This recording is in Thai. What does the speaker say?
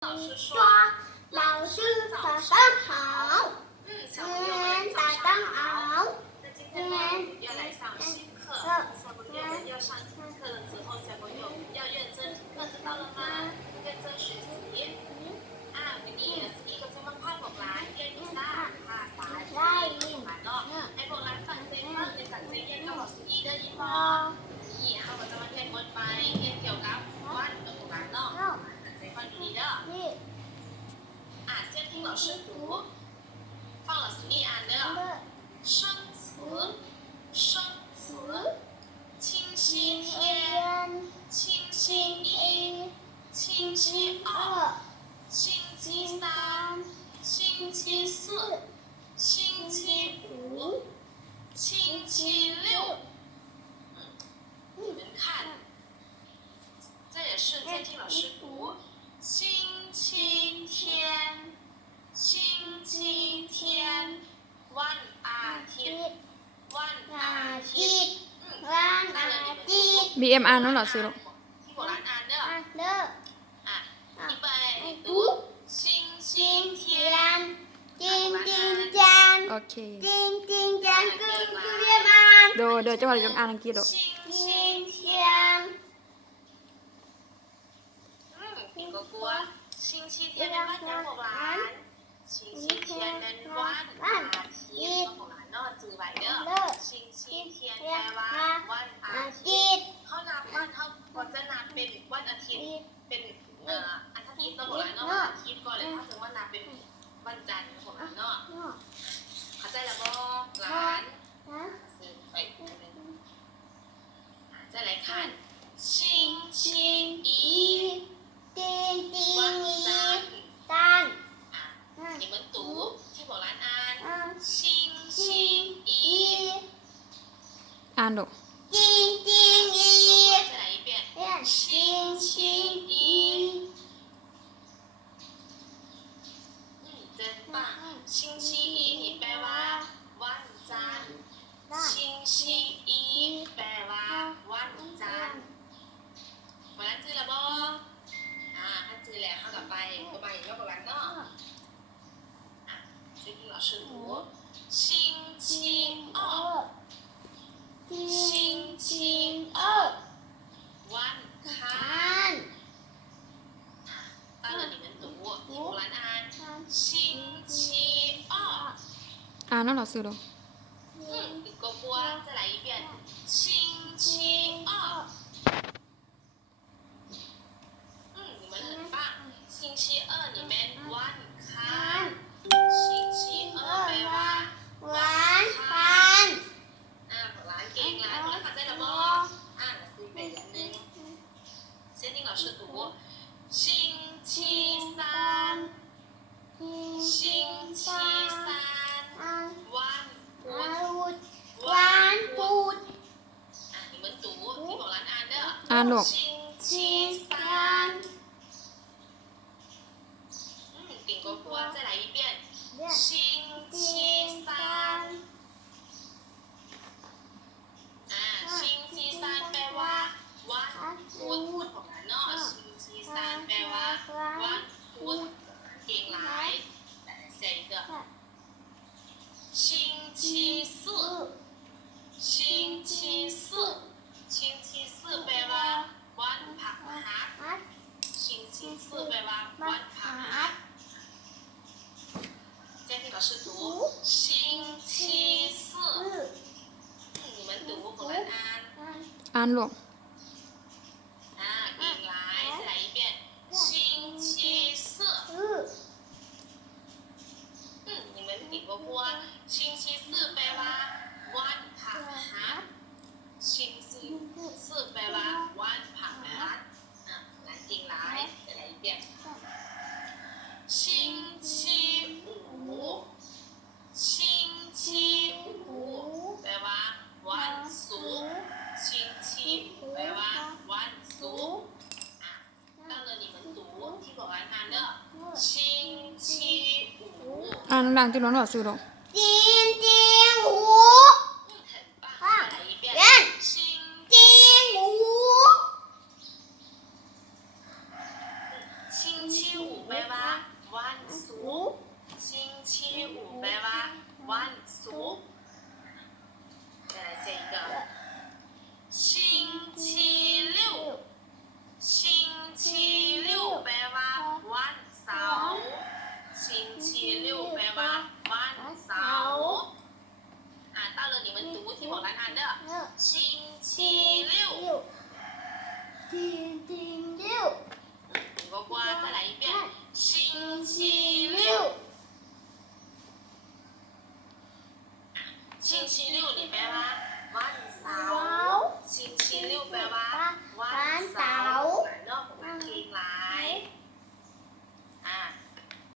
抓老师早上好，大家好。今天要来上新课，小朋友们要上新课的时候，小朋友要认真听课，知道了吗？认真学习。วันนี้พี่ก็จะมาพาพวกหลานเรียนวิชาภาษาจีนมาเนาะให้พวกหลานฟังเพลงบ้างในสังเกตเรียนก็บอกสุดีเด้อยี่ปอนี่เขาก็จะมาเรียนบทไปเรียนเกี่ยวกับวันกับพวกหลานเนาะสังเกตฟังดีเด้อ先听老师读，放老师念安的生词，生词，星期天，星期一，星期二，星期三，星期四，星期五，星期六。你们看，这也是在听老师读。星期天，星期天，วันอาทิตย์วันอาทิตย์วันอาทิตย์ BM อ่านน้องหลอดซื้อลูก ที่โบราณอ่านเด้อ เด้อ อีไปดูชิงชิงเทียน จิงจิงจาน โอเค จิงจิงจานคือเรียนอ่าน เดี๋ยวจังหวะจะอ่านอังกฤษลูก ชิง จิงเทียน 你哥哥星期天的วันยังโบราณชิงชิงเทียนนั้นวันอาทิตย์โบราณเนาะจือไว้เด้อชิงชิงเทียนแปลว่าวันอาทิตย์เขานับวันเขาก็จะนับเป็นวันอาทิตย์เป็นอาทิตย์ก็โบราณเนาะวันอาทิตย์ก่อนเลยถ้าถึงว่านับเป็นวันจันทร์โบราณเนาะเข้าใจแล้วบ่หลานไป再来看星期一จิงจิง วัน อี จันทร์ ตัน 你们读ที่โบราณอ่าน 星期一 อ่านลูก จิงจิงอี 再来一遍 星期一真棒星期一你แปลว่าวันจันทร์星期一แปลว่าวันจันทร์วันนั้นจื้อแล้วบ่ถ้าจื้อแล้วเข้ากับไปก็ไปก็ประมาณเนาะ先听老师读星期二星期二วันค้าน到了你们读ที่โบราณอ่าน星期二อ่านน้องหลอดซื้อลูก你哥哥再来一遍星期二你们很棒星期二你们วันค้าน星期二แปลว่า วันพัน หลานเก่งหลานหลานเข้าใจแล้วบ่คุยไปอย่างนึง先听老师读星期三星期三วันพุธ วันพุธ 你们读ที่โบราณอ่านเด้อ อ่านลูก 星期三顶哥哥再来一遍星期三星期三แปลว่าวันพุธของหลานเนาะ星期三แปลว่าวันพุธเก่งหลายแต่下一个星期四星期四星期四แปลว่าวันพฤหัส星期四แปลว่าวันพฤหัส先听老师读星期四你们读我们安อ่านลูกเก่งหลาย再来一遍星期四你们顶过锅星期四แปลว่าวันพฤหัส星期四แปลว่าวันพฤหัสหลายเก่งหลาย再来一遍星期五星期五แปลว่าวันศุกร์星期五แปลว่าวันศุกร์到了你们读ที่บอกว่าอ่านเด้อ星期五อ่านดังๆที่น้องหลอดซื้อลูก จิงจิงหู 很棒再来一遍星 จิงหู 星期五แปล วันศุกร์星期五แปลว่าวันศุกร์再来这一个星期六星期六แปลว่าวันเสาร์星期六แปลว่าวันเสาร์到了你们读听我来看的星期六星期六你呱呱再来一遍星期六星期六你แปลว่าวันเสาร์星期六แปลว่าวันเสาร์